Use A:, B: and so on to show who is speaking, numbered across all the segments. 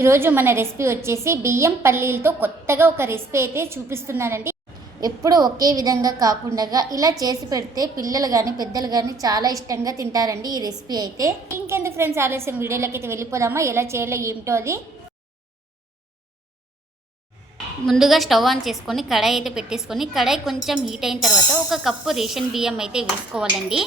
A: ఈరోజు మన రెసిపీ వచ్చేసి బియ్యం పల్లీలతో కొత్తగా ఒక రెసిపీ అయితే చూపిస్తున్నానండి. ఎప్పుడు ఒకే విధంగా కాకుండా ఇలా చేసి పెడితే పిల్లలు కానీ పెద్దలు కానీ చాలా ఇష్టంగా తింటారండి ఈ రెసిపీ అయితే. ఇంకెందుకు ఫ్రెండ్స్ ఆలస్యం వీడియోలోకి అయితే వెళ్ళిపోదామా? ఎలా చేయాలో ఏమిటో అది. ముందుగా స్టవ్ ఆన్ చేసుకొని కడాయి అయితే పెట్టేసుకొని కడాయి కొంచెం హీట్ అయిన తర్వాత ఒక కప్పు రేషన్ బియ్యం అయితే వేసుకోవాలండి.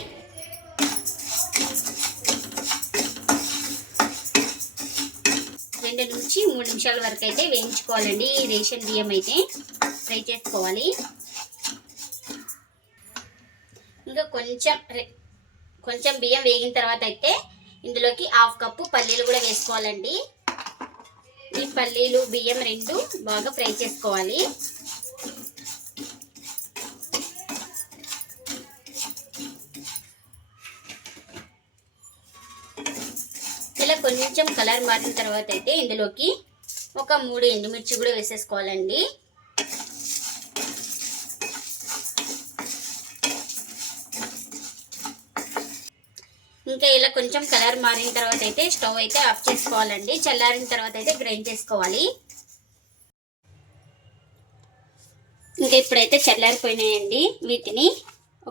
A: రెండు నుంచి మూడు నిమిషాల వరకు అయితే వేయించుకోవాలండి. ఈ రేషన్ బియ్యం అయితే ఫ్రై చేసుకోవాలి. ఇంకా కొంచెం కొంచెం బియ్యం వేగిన తర్వాత అయితే ఇందులోకి హాఫ్ కప్పు పల్లీలు కూడా వేసుకోవాలండి. ఈ పల్లీలు బియ్యం రెండు బాగా ఫ్రై చేసుకోవాలి. కొంచెం కలర్ మారిన తర్వాత అయితే ఇందులోకి ఒక మూడు ఎండుమిర్చి కూడా వేసేసుకోవాలండి. ఇంకా ఇలా కొంచెం కలర్ మారిన తర్వాత అయితే స్టవ్ అయితే ఆఫ్ చేసుకోవాలండి. చల్లారిన తర్వాత అయితే గ్రైండ్ చేసుకోవాలి. ఇంకా ఇప్పుడైతే చల్లారిపోయినాయండి. వీటిని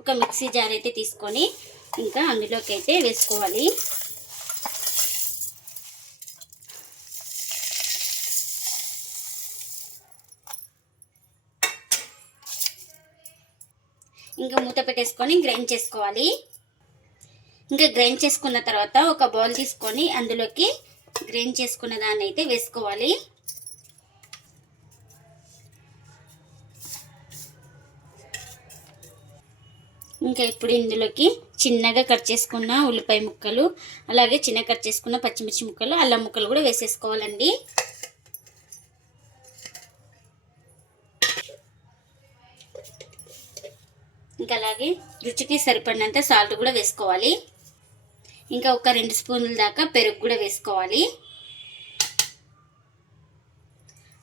A: ఒక మిక్సీ జార్ అయితే తీసుకొని ఇంకా అందులోకి అయితే వేసుకోవాలి. ఇంకా మూత పెట్టేసుకొని గ్రైండ్ చేసుకోవాలి. ఇంకా గ్రైండ్ చేసుకున్న తర్వాత ఒక బౌల్ తీసుకొని అందులోకి గ్రైండ్ చేసుకున్న దాన్ని అయితే వేసుకోవాలి. ఇంకా ఇప్పుడు ఇందులోకి చిన్నగా కట్ చేసుకున్న ఉల్లిపాయ ముక్కలు అలాగే చిన్న కట్ చేసుకున్న పచ్చిమిర్చి ముక్కలు అల్లం ముక్కలు కూడా వేసేసుకోవాలండి. ఇంకా అలాగే రుచికి సరిపడినంత సాల్ట్ కూడా వేసుకోవాలి. ఇంకా ఒక రెండు స్పూన్ల దాకా పెరుగు కూడా వేసుకోవాలి.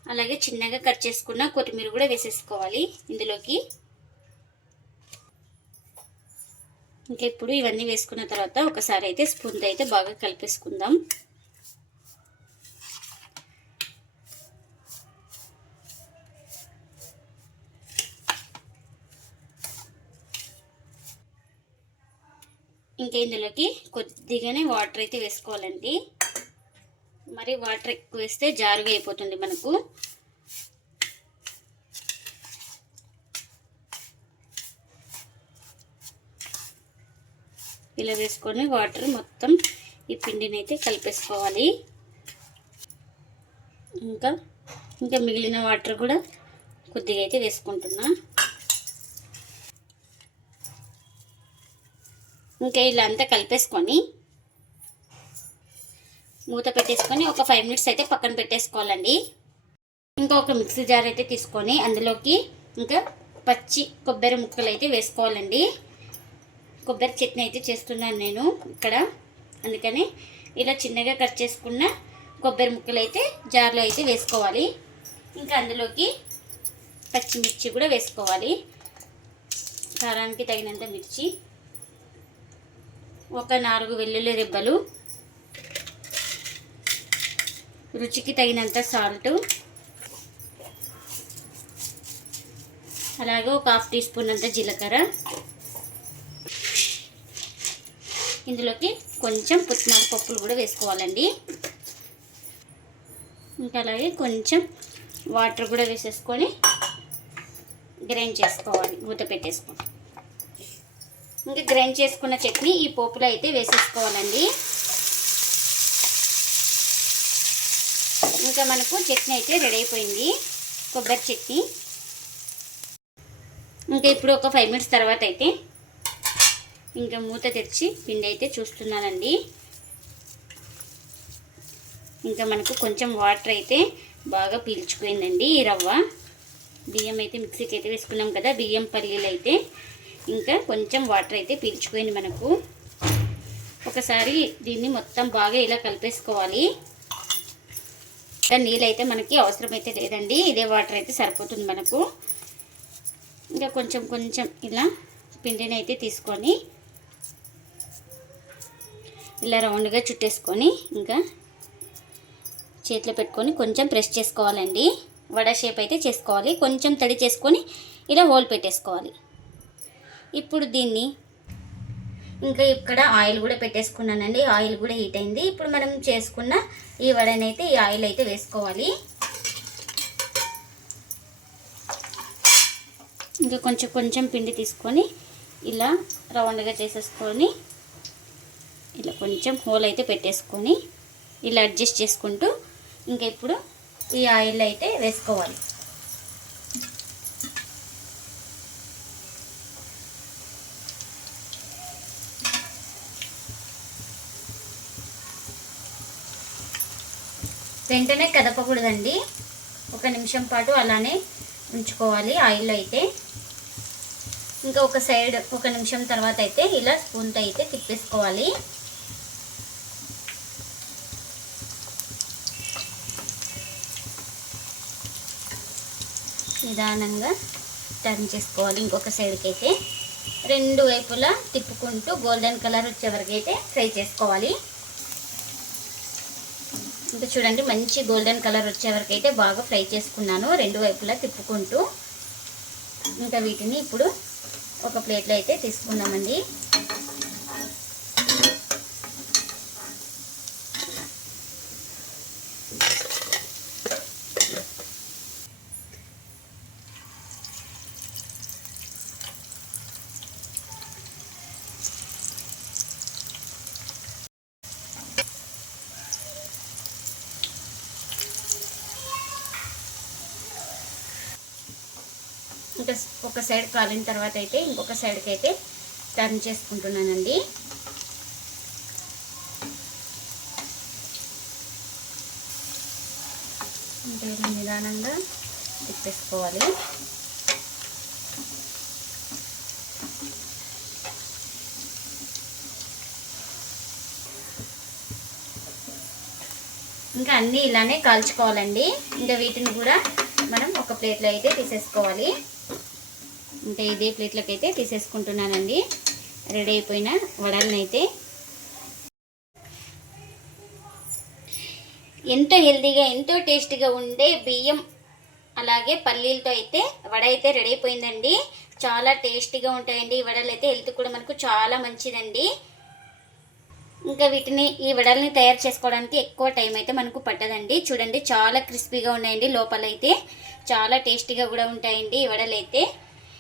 A: అలాగే చిన్నగా కట్ చేసుకున్న కొత్తిమీర కూడా వేసేసుకోవాలి ఇందులోకి. ఇంకా ఇప్పుడు ఇవన్నీ వేసుకున్న తర్వాత ఒకసారి అయితే స్పూన్తో అయితే బాగా కలిపేసుకుందాం. ఇంకా ఇందులోకి కొద్దిగానే వాటర్ అయితే వేసుకోవాలండి. మరి వాటర్ ఎక్కువ వేస్తే జారుగా అయిపోతుంది మనకు. ఇలా వేసుకొని వాటర్ మొత్తం ఈ పిండిని అయితే కలిపేసుకోవాలి. ఇంకా ఇంకా మిగిలిన వాటర్ కూడా కొద్దిగా అయితే వేసుకుంటున్నా. ఇంకా ఇలా అంతా కలిపేసుకొని మూత పెట్టేసుకొని ఒక ఫైవ్ మినిట్స్ అయితే పక్కన పెట్టేసుకోవాలండి. ఇంకా ఒక మిక్సీ జార్ అయితే తీసుకొని అందులోకి ఇంకా పచ్చి కొబ్బరి ముక్కలు అయితే వేసుకోవాలండి. కొబ్బరి చట్నీ అయితే చేస్తున్నాను నేను ఇక్కడ. అందుకని ఇలా చిన్నగా కట్ చేసుకున్న కొబ్బరి ముక్కలు అయితే జార్లో అయితే వేసుకోవాలి. ఇంకా అందులోకి పచ్చిమిర్చి కూడా వేసుకోవాలి. కారానికి తగినంత మిర్చి ఒక నాలుగు వెల్లుల్లి రెబ్బలు. రుచికి తగినంత సాల్ట్. అలాగే ఒక హాఫ్ టీ స్పూన్ అంత జీలకర్ర. ఇందులోకి కొంచెం పుట్నాల పప్పులు కూడా వేసుకోవాలండి. ఇంకా అలాగే కొంచెం వాటర్ కూడా వేసేసుకొని గ్రైండ్ చేసుకోవాలి మూత పెట్టేసుకోండి ఇంకా గ్రైండ్ చేసుకున్న చట్నీ ఈ పోపులో అయితే వేసేసుకోవాలండి. ఇంకా మనకు చట్నీ అయితే రెడీ అయిపోయింది. కొబ్బరి చట్నీ. ఇంకా ఇప్పుడు ఒక ఫైవ్ మినిట్స్ తర్వాత అయితే ఇంకా మూత తెరిచి పిండి అయితే చూస్తున్నానండి. ఇంకా మనకు కొంచెం వాటర్ అయితే బాగా పీల్చుకుపోయిందండి ఈ రవ్వ. బియ్యం అయితే మిక్సీకి అయితే వేసుకున్నాం కదా బియ్యం పల్లీలు అయితే. ఇంకా కొంచెం వాటర్ అయితే పీల్చుకుపోయింది మనకు. ఒకసారి దీన్ని మొత్తం బాగా ఇలా కలిపేసుకోవాలి. ఇంకా మనకి అవసరం అయితే లేదండి. ఇదే వాటర్ అయితే సరిపోతుంది మనకు. ఇంకా కొంచెం కొంచెం ఇలా పిండిని అయితే తీసుకొని ఇలా రౌండ్గా చుట్టేసుకొని ఇంకా చేతిలో పెట్టుకొని కొంచెం ప్రెస్ చేసుకోవాలండి. వడ షేప్ అయితే చేసుకోవాలి. కొంచెం తడి చేసుకొని ఇలా హోల్ పెట్టేసుకోవాలి. ఇప్పుడు దీన్ని ఇంకా ఇక్కడ ఆయిల్ కూడా పెట్టేసుకున్నానండి. ఆయిల్ కూడా హీట్ అయింది. ఇప్పుడు మనం చేసుకున్న ఈ వడనైతే ఈ ఆయిల్ అయితే వేసుకోవాలి. ఇంకా కొంచెం కొంచెం పిండి తీసుకొని ఇలా రౌండ్గా చేసేసుకొని ఇలా కొంచెం హోల్ అయితే పెట్టేసుకొని ఇలా అడ్జస్ట్ చేసుకుంటూ ఇంకా ఇప్పుడు ఈ ఆయిల్ అయితే వేసుకోవాలి. వెంటనే కదపకూడదండి. ఒక నిమిషం పాటు అలానే ఉంచుకోవాలి ఆయిల్ అయితే. ఇంకా ఒక సైడ్ ఒక నిమిషం తర్వాత అయితే ఇలా స్పూన్తో అయితే తిప్పేసుకోవాలి. నిదానంగా టర్న్ చేసుకోవాలి ఇంకొక సైడ్కి అయితే రెండు వైపులా తిప్పుకుంటూ గోల్డెన్ కలర్ వచ్చే వరకు అయితే ఫ్రై చేసుకోవాలి. ఇంకా చూడండి మంచి గోల్డెన్ కలర్ వచ్చే వరకు అయితే బాగా ఫ్రై చేసుకున్నాను. రెండు వైపులా తిప్పుకుంటూ. ఇంకా వీటిని ఇప్పుడు ఒక ప్లేట్లో అయితే తీసుకున్నామండి. ఇంకా ఒక సైడ్ కాలిన తర్వాత అయితే ఇంకొక సైడ్కి అయితే టర్న్ చేసుకుంటున్నానండి. అంటే నిదానంగా తిప్పేసుకోవాలి. ఇంకా అన్నీ ఇలానే కాల్చుకోవాలండి. ఇంకా వీటిని కూడా మనం ఒక ప్లేట్లో అయితే తీసేసుకోవాలి. అంటే ఇదే ప్లేట్లోకి అయితే తీసేసుకుంటున్నానండి. రెడీ అయిపోయిన వడల్ని అయితే ఎంతో హెల్తీగా ఎంతో టేస్టీగా ఉండే బియ్యం అలాగే పల్లీలతో అయితే వడ అయితే రెడీ అయిపోయిందండి. చాలా టేస్టీగా ఉంటాయండి ఈ వడలు అయితే హెల్త్ కూడా మనకు చాలా మంచిదండి. ఇంకా వీటిని ఈ వడల్ని తయారు చేసుకోవడానికి ఎక్కువ టైం అయితే మనకు పట్టదండి. చూడండి చాలా క్రిస్పీగా ఉన్నాయండి లోపల అయితే చాలా టేస్టీగా కూడా ఉంటాయండి ఈ వడలు అయితే